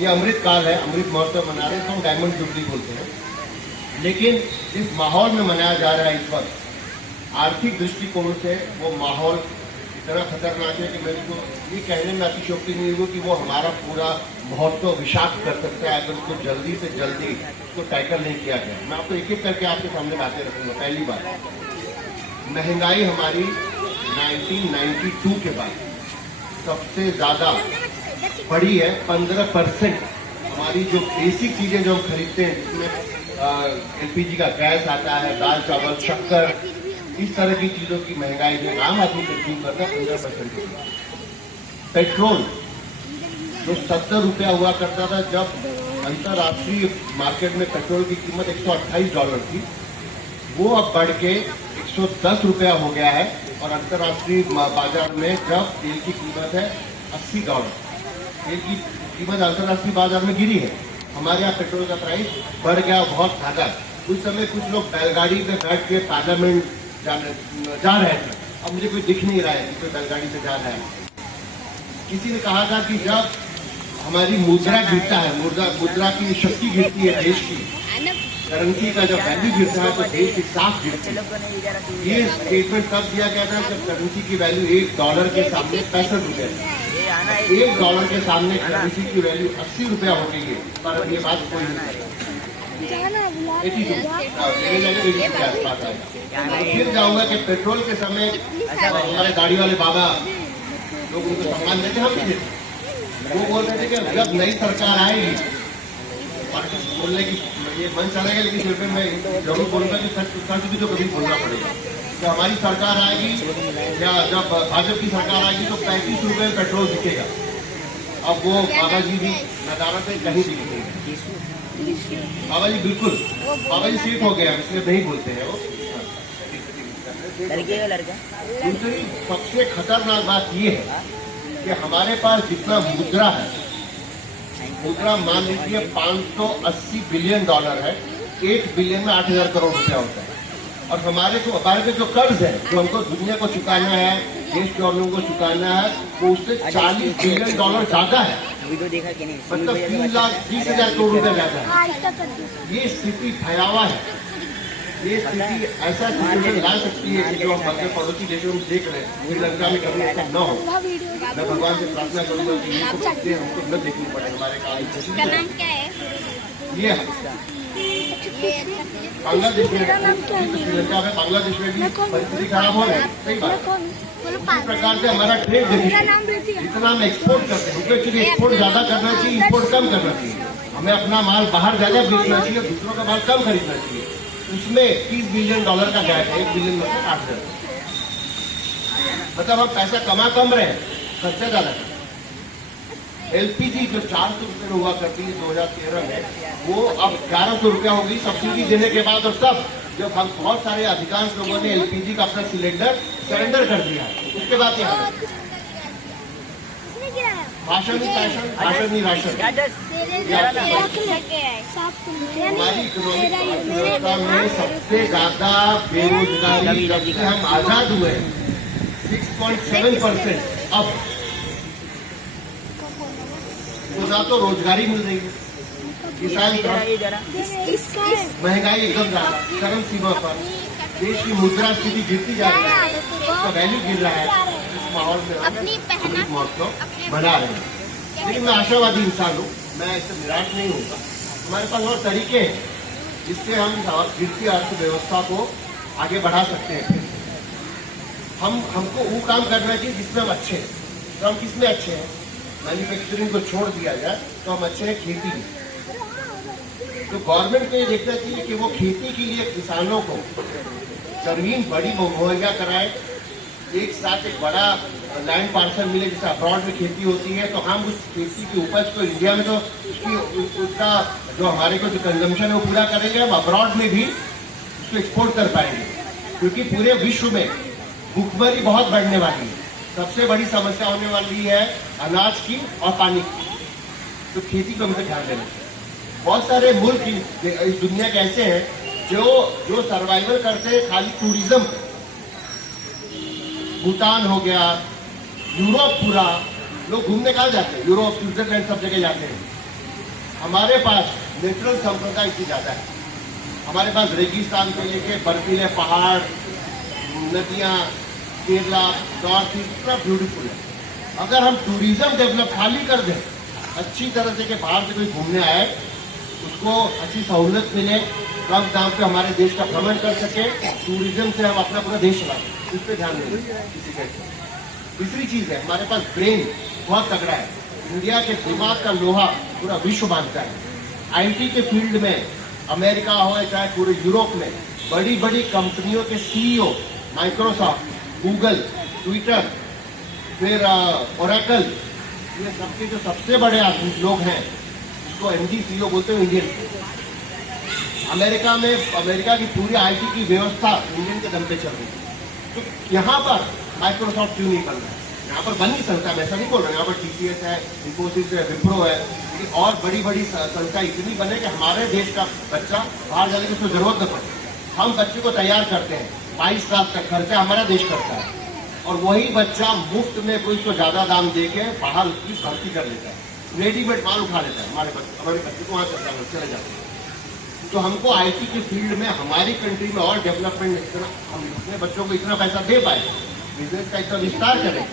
ये अमृत काल है, अमृत महोत्सव मना रहे हैं, तो हम डायमंड जुबली बोलते हैं। लेकिन इस माहौल में मनाया जा रहा है इस वक्त आर्थिक दृष्टिकोण से वो माहौल इतना खतरनाक है कि मेरे को ये कहने में अतिशयोक्ति नहीं होगी कि वो हमारा पूरा महोत्सव विषाक्त कर सकता है अगर उसको जल्दी से जल्दी उसको टैकल नहीं किया गया। मैं आपको एक एक करके आपके सामने बातें रखूंगा। पहली बात, महंगाई हमारी 1992 के बाद सबसे ज़्यादा बढ़ी है। 15% हमारी जो बेसिक चीज़ें जो हम खरीदते हैं जिसमें LPG का गैस आता है, दाल चावल शक्कर, इस तरह की चीज़ों की महंगाई जो आम आदमी कंज्यूम करता है 15%। पेट्रोल जो 70 रुपया हुआ करता था जब अंतर्राष्ट्रीय मार्केट में पेट्रोल की कीमत $128 थी, वो अब बढ़ के 110 रुपया हो गया है। और अंतर्राष्ट्रीय बाजार में जब तेल की कीमत है $80, तेल की कीमत अंतर्राष्ट्रीय बाजार में गिरी है, हमारे यहाँ पेट्रोल का प्राइस बढ़ गया बहुत ज़्यादा। उस समय कुछ लोग बैलगाड़ी पे बैठ के पार्लियामेंट जा रहे थे, अब मुझे कोई दिख नहीं रहा है कि कोई बैलगाड़ी से जा रहा है। किसी ने कहा था कि जब हमारी मुद्रा गिरता है, मुद्रा की शक्ति गिरती है, देश की करेंसी का जब वैल्यू गिरता है तो देश की साख गिरती है। ये स्टेटमेंट तब दिया गया था जब करेंसी की वैल्यू $1 के सामने 65 रुपये है। $1 के सामने करेंसी की वैल्यू 80 रुपया हो गई है। पर ये बात कोई नहीं, फिर जाऊंगा कि पेट्रोल के समय हमारे गाड़ी वाले बाबा लोग उनको सम्मान देते, हम भी वो बोल रहे थे कि जब नई सरकार आएगी, बोलने की ये मन चलेगा, लेकिन फिर मैं जरूर बोलूँगा कि सच भी तो कभी बोलना पड़ेगा। तो हमारी सरकार आएगी या जब भाजपा की सरकार आएगी तो 35 रुपये में पेट्रोल बिकेगा। अब वो बाबा जी भी नदारत है, कहीं दिखेंगे बाबा जी, बिल्कुल बाबा जी सेफ हो गया, इसलिए नहीं बोलते हैं वो। दूसरी सबसे खतरनाक बात ये है कि हमारे पास जितना मुद्रा है, मुद्रा मान लीजिए $580 बिलियन है, 1 बिलियन में 8,000 करोड़ रुपया होता है। और हमारे पे जो कर्ज है जो हमको दुनिया को चुकाना है, देश के और लोगों को चुकाना है, वो उससे $40 बिलियन ज़्यादा है, मतलब 3,20,000 करोड़ रुपया ज़्यादा है। ये स्थिति भयावह है। ये स्थिति ऐसा सिचुएशन ला सकती है कि जो हम अपने पड़ोसी देशों में देख रहे हैं, श्रीलंका में कभी ऐसा न हो। मैं भगवान से प्रार्थना करूंगा कि ये तो देखते हैं, हमको न देखनी पड़े हमारे काम। ये बांग्लादेश में, श्रीलंका में, बांग्लादेश में भी परिस्थिति खराब हो रही है। सही बात। उसी प्रकार से हमारा ट्रेड डेफिसिट, जितना हम एक्सपोर्ट करते हैं, एक्चुअली एक्सपोर्ट ज़्यादा करना चाहिए, इम्पोर्ट कम करना चाहिए। हमें अपना माल बाहर ज़्यादा बेचना चाहिए, दूसरों का माल कम खरीदना चाहिए। उसमें $30 बिलियन का गैप है, 1 बिलियन मतलब 8,000। मतलब हम पैसा कमा कम रहे, खर्चा ज़्यादा। LPG जो 400 रुपये में हुआ करती है 2013 में, वो अब 1100 रुपया हो गई सब्सिडी देने के बाद। और तब जब हम बहुत सारे अधिकांश लोगों ने LPG का अपना सिलेंडर सरेंडर कर दिया, उसके बाद यहाँ भाषण नहीं राशन। हमारी इकोनॉमिक अर्थव्यवस्था में सबसे ज्यादा बेरोजगारी जब से हम आजाद हुए 6.7%। अब तो ना तो रोजगारी मिल रही है, किसान महंगाई एकदम ज्यादा चरम सीमा पर, देश की मुद्रा स्थिति गिरती जा रही है, उसका वैल्यू गिर रहा है। इस माहौल में अमृत महोत्सव बना रहे हैं। लेकिन मैं आशावादी इंसान हूँ, मैं इससे निराश नहीं हूँ। हमारे पास और तरीके हैं जिससे हम गिरती अर्थव्यवस्था को आगे बढ़ा सकते हैं। हमको वो काम करना चाहिए जिसमें हम अच्छे हैं। तो हम किसमें अच्छे हैं? मैन्युफैक्चरिंग को छोड़ दिया जाए तो हम अच्छे हैं खेती में। तो गवर्नमेंट को ये देखना चाहिए कि वो खेती के लिए किसानों को जमीन बड़ी मुहैया कराए, एक साथ एक बड़ा लैंड पार्सल मिले। जैसे अब्रॉड में खेती होती है तो हम उस खेती की उपज को इंडिया में तो उसका जो हमारे को जो कंजम्पशन है वो पूरा करेंगे, हम अब्रॉड में भी उसको एक्सपोर्ट कर पाएंगे। क्योंकि पूरे विश्व में भूखमरी बहुत बढ़ने वाली है, सबसे बड़ी समस्या होने वाली है अनाज की और पानी की। तो खेती को हमें ध्यान देना चाहिए। बहुत सारे मुल्क इस दुनिया के ऐसे हैं जो सर्वाइवल करते हैं खाली टूरिज्म पे। भूटान हो गया, यूरोप पूरा, लोग घूमने कहाँ जाते हैं? यूरोप, स्विट्जरलैंड सब जगह जाते हैं। हमारे पास नेचुरल संपदा इतनी ज़्यादा है। हमारे पास रेगिस्तान से लेके बर्फीले पहाड़, नदियाँ, केरला, नॉर्थ ईस्ट इतना ब्यूटीफुल है। अगर हम टूरिज्म डेवलप खाली कर दें, अच्छी तरह से कि बाहर से कोई घूमने आए, उसको अच्छी सहूलत मिले, कम दाम पे हमारे देश का भ्रमण कर सके, टूरिज्म से हम अपना पूरा देश चला सकें, उस पर ध्यान देंगे किसी कैसे। तीसरी चीज़ है, हमारे पास ब्रेन बहुत तगड़ा है। इंडिया के दिमाग का लोहा पूरा विश्व मानता है। आईटी के फील्ड में अमेरिका हो चाहे पूरे यूरोप में बड़ी बड़ी कंपनियों के सीईओ, माइक्रोसॉफ्ट, गूगल, ट्विटर, फिर ओरेकल, ये सबके जो सबसे बड़े लोग हैं, उसको एमडी सीईओ बोलते हैं इंडियन। अमेरिका की पूरी आईटी की व्यवस्था इंडियन के दम पे चल रही है। तो यहाँ पर माइक्रोसॉफ्ट क्यों नहीं बन रहा है? यहाँ पर बन नहीं सकता, मैं ऐसा नहीं बोल रहा। यहाँ पर टीसीएस है, इन्फोसिस है, विप्रो है, लेकिन और बड़ी बड़ी संस्था इतनी बने कि हमारे देश का बच्चा बाहर जाने की उसको जरूरत न पड़े। हम बच्चे को तैयार करते हैं, 22 साल तक खर्चा हमारा देश करता है, और वही बच्चा मुफ्त में कोई उसको ज़्यादा दाम दे के बाहर उसकी भर्ती कर लेता है, रेडीमेड माल उठा लेता है। हमारे बच्चे को वहाँ चले जाते हैं। तो हमको आईटी के फील्ड में हमारी कंट्री में और डेवलपमेंट, इतना हम अपने बच्चों को इतना पैसा दे पाए, बिजनेस का इतना विस्तार करें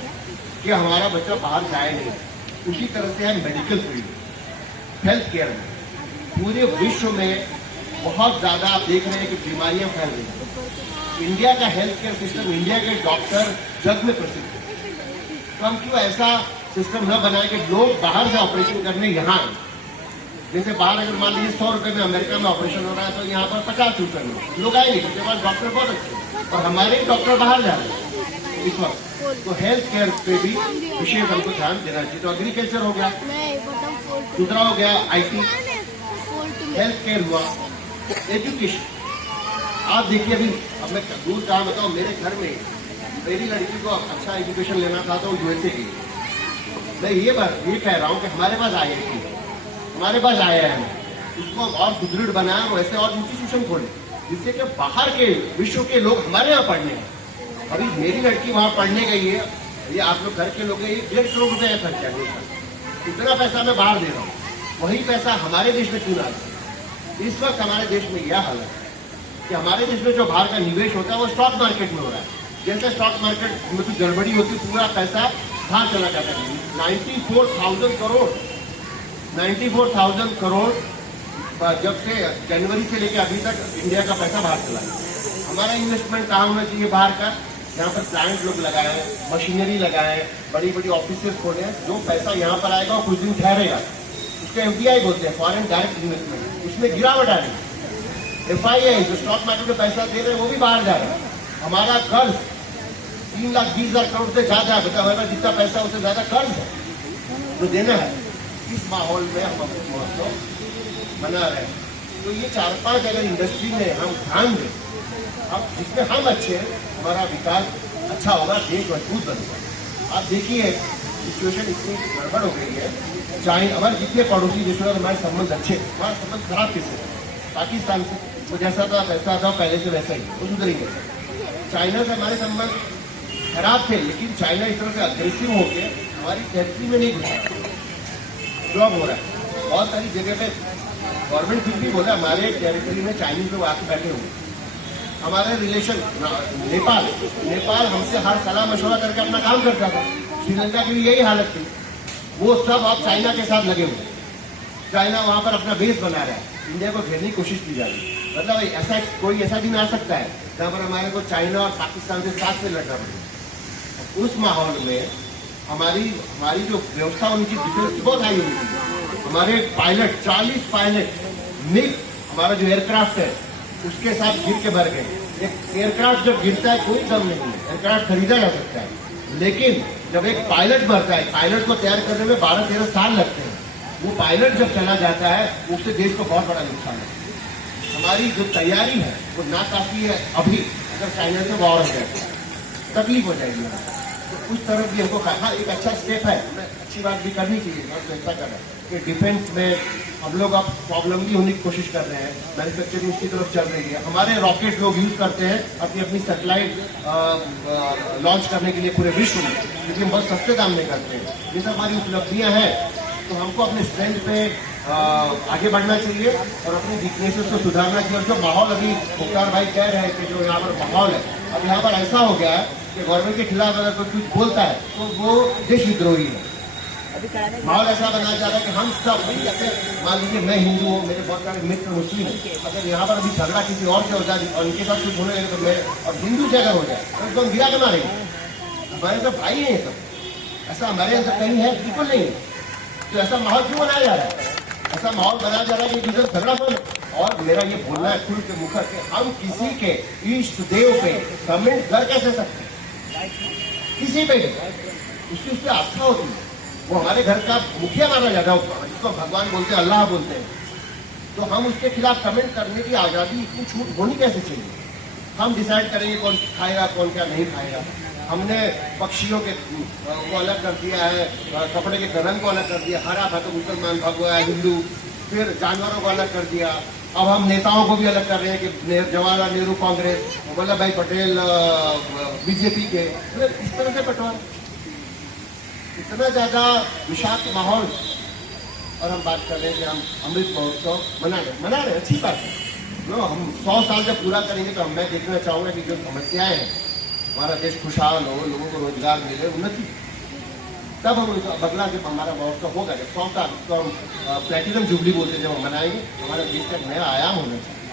कि हमारा बच्चा बाहर जाए नहीं। उसी तरह से है मेडिकल फील्ड, हेल्थ केयर में पूरे विश्व में बहुत ज़्यादा आप देख रहे हैं कि बीमारियां फैल रही हैं। इंडिया का हेल्थ केयर सिस्टम, इंडिया के डॉक्टर जग में प्रसिद्ध है। तो हम क्यों ऐसा सिस्टम न बनाए कि लोग बाहर से ऑपरेशन करने यहाँ आए? जैसे बाहर अगर मान लीजिए 100 रुपये में अमेरिका में ऑपरेशन हो रहा है, तो यहाँ पर 50 रुपये में लोग आएंगे, क्योंकि हमारे डॉक्टर बहुत अच्छे, और हमारे डॉक्टर बाहर जा रहे हैं इस वक्त। तो हेल्थ केयर पे भी विशेष हमको ध्यान देना चाहिए। तो एग्रीकल्चर हो गया, दूसरा हो गया आईटी, हेल्थ केयर हुआ, एजुकेशन। आप देखिए अभी, अब मैं दूर कहाँ बताऊँ, मेरे घर में मेरी लड़की को अच्छा एजुकेशन लेना था तो यूएसए की। मैं ये कह रहा हूँ कि हमारे पास IIT, हमारे पास IIM, उसको हम और सुदृढ़ बनाए, वैसे और इंस्टीट्यूशन खोले, जिससे कि बाहर के विश्व के लोग हमारे यहाँ पढ़ने हैं। अभी मेरी लड़की वहाँ पढ़ने गई है, ये आप लोग घर के लोग हैं, 1.5 करोड़ रुपये का खर्चा है। इतना पैसा मैं बाहर दे रहा हूँ, वही पैसा हमारे देश में क्यों ना आए? इस वक्त हमारे देश में यह हालत है कि हमारे देश में जो बाहर का निवेश होता है वो स्टॉक मार्केट में हो रहा है। जैसे स्टॉक मार्केट में कुछ गड़बड़ी होती, पूरा पैसा बाहर चला जाता है। 94,000 करोड़ 94,000 करोड़ जब से जनवरी से लेकर अभी तक इंडिया का पैसा बाहर चला है। हमारा इन्वेस्टमेंट कहाँ होना चाहिए? बाहर का। यहाँ पर प्लांट लोग लगाए हैं, मशीनरी लगाए हैं, बड़ी बड़ी ऑफिसेस खोले हैं। जो पैसा यहाँ पर आएगा और कुछ दिन ठहरेगा, उसको FDI बोलते हैं, फॉरेन डायरेक्ट इन्वेस्टमेंट। उसमें गिरावट आ रही है। FII जो स्टॉक मार्केट में पैसा दे रहे हैं वो भी बाहर जा रहा है। हमारा कर्ज 3,20,000 करोड़ से ज़्यादा है। बता हमारे पास जितना पैसा उससे ज़्यादा कर्ज है जो देना है। इस माहौल में हम अपने महोत्सव मना रहे हैं। तो ये 4-5 अगर इंडस्ट्री में हम ध्यान दें, अब जिसमें हम अच्छे हैं, हमारा विकास अच्छा होगा, देश मजबूत बनेगा। आप देखिए सिचुएशन इतनी गड़बड़ हो गई है। चाइना, हमारे जितने पड़ोसी देशों में हमारे संबंध अच्छे, हमारा संबंध खराब किससे? पाकिस्तान से। तो जैसा था वैसा था, पहले से वैसा ही, वो सुधरेंगे। चाइना से हमारे संबंध खराब थे, लेकिन चाइना इस तरह से अग्रेसिव होकर हमारी टेरिटरी में नहीं घुसा। जॉब हो रहा है बहुत सारी जगह पे, गवर्नमेंट खुद भी बोला हमारे टेरिटरी में चाइनीज लोग आके बैठे हुए। हमारे रिलेशन नेपाल हमसे हर सलाह मशवरा करके अपना काम करता था। श्रीलंका की भी यही हालत थी। वो सब अब चाइना के साथ लगे हुए। चाइना वहाँ पर अपना बेस बना रहा है, इंडिया को घेरने की कोशिश की जा रही है। मतलब ऐसा कोई ऐसा दिन आ सकता है जहाँ पर हमारे को चाइना और पाकिस्तान से साथ में लड़ना पड़ेगा। उस माहौल में हमारी जो व्यवस्था उनकी डिफेंस बहुत हाई हुई थी। हमारे पायलट 40 पायलट मिग हमारा जो एयरक्राफ्ट है उसके साथ गिर के मर गए। एक एयरक्राफ्ट जब गिरता है कोई दम नहीं है, एयरक्राफ्ट खरीदा जा सकता है, लेकिन जब एक पायलट मरता है, पायलट को तैयार करने में 12-13 साल लगते हैं। वो पायलट जब चला जाता है उससे देश को बहुत बड़ा नुकसान है। हमारी जो तैयारी है वो नाकाफी है। अभी अगर चाइना से वॉर हो जाए तकलीफ हो जाएगी। तो उस तरफ भी हमको कहा एक अच्छा स्टेप है, अच्छी बात भी करनी चाहिए। बस ऐसा कर रहा है कि डिफेंस में हम लोग अब प्रॉब्लम भी होने की कोशिश कर रहे हैं, मैन्युफैक्चरिंग उसकी तरफ चल रही है। हमारे रॉकेट लोग यूज़ करते हैं अपनी सैटेलाइट लॉन्च करने के लिए पूरे विश्व में, लेकिन बहुत सस्ते दाम में करते हैं। ये सब हमारी उपलब्धियाँ हैं। तो हमको अपने स्ट्रेंथ पे आगे बढ़ना चाहिए और अपनी वीकनेसेस को सुधारना चाहिए। और जो माहौल अभी मुख्तार भाई कह रहे हैं कि जो यहाँ पर माहौल है, अब यहाँ पर ऐसा हो गया है कि गवर्नमेंट के खिलाफ अगर कोई कुछ बोलता है तो वो देशविद्रोही है। माहौल ऐसा बनाया जा रहा है कि हम सब, जैसे मान लीजिए मैं हिंदू हूँ, मेरे बहुत सारे मित्र मुस्लिम हैं, अगर यहाँ पर अभी झगड़ा किसी और से हो जाए और इनके साथ कुछ होने लगे तो मैं, और हिंदू से अगर हो जाए तो एकदम गिरा के मारेंगे। हमारे सब भाई हैं ये सब, ऐसा हमारे अंदर कहीं है? बिल्कुल नहीं है। तो ऐसा माहौल क्यों बनाया जा रहा है? ऐसा माहौल बनाया जा रहा है कि दूसरे झगड़ा बंद। और मेरा ये बोलना है खुल के मुखर के, हम किसी के इष्ट देव पे कमेंट कर कैसे सकते हैं? किसी पे उसकी उस पर आस्था होती है, वो हमारे घर का मुखिया माना जाता है, जिसको भगवान बोलते हैं, अल्लाह बोलते हैं, तो हम उसके खिलाफ कमेंट करने की आज़ादी, इतनी छूट होनी कैसे चाहिए? हम डिसाइड करेंगे कौन खाएगा कौन क्या नहीं खाएगा। हमने पक्षियों के को अलग कर दिया है, कपड़े के रंग को अलग कर दिया, हरा था तो मुसलमान, भगवा हिंदू, फिर जानवरों को अलग कर दिया। अब हम नेताओं को भी अलग कर रहे हैं कि जवाहरलाल नेहरू कांग्रेस, वल्लभ भाई पटेल बीजेपी के, मतलब इस तरह से बंटवारा, इतना ज़्यादा विषाक्त माहौल। और हम बात कर रहे हैं कि हम अमृत महोत्सव मना रहे अच्छी बात है। नो, हम 100 साल जब पूरा करेंगे तो मैं देखना चाहूँगा कि जो समस्याएं हैं, हमारा देश खुशहाल हो, लोगों को रोजगार मिले, उन्नति, तब हम बदला जब हमारा महोत्सव होगा, जब 100 साल, उसको हम प्लेटिनम जुबली बोलते हैं, जब हम मनाएंगे, हमारे देश का नया आयाम होना चाहिए।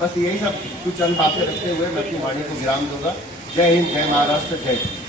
बस यही सब कुछ चंद बातें रखते हुए मैं अपनी वाणी को विराम दूंगा। जय हिंद, जय महाराष्ट्र, जय हिंद।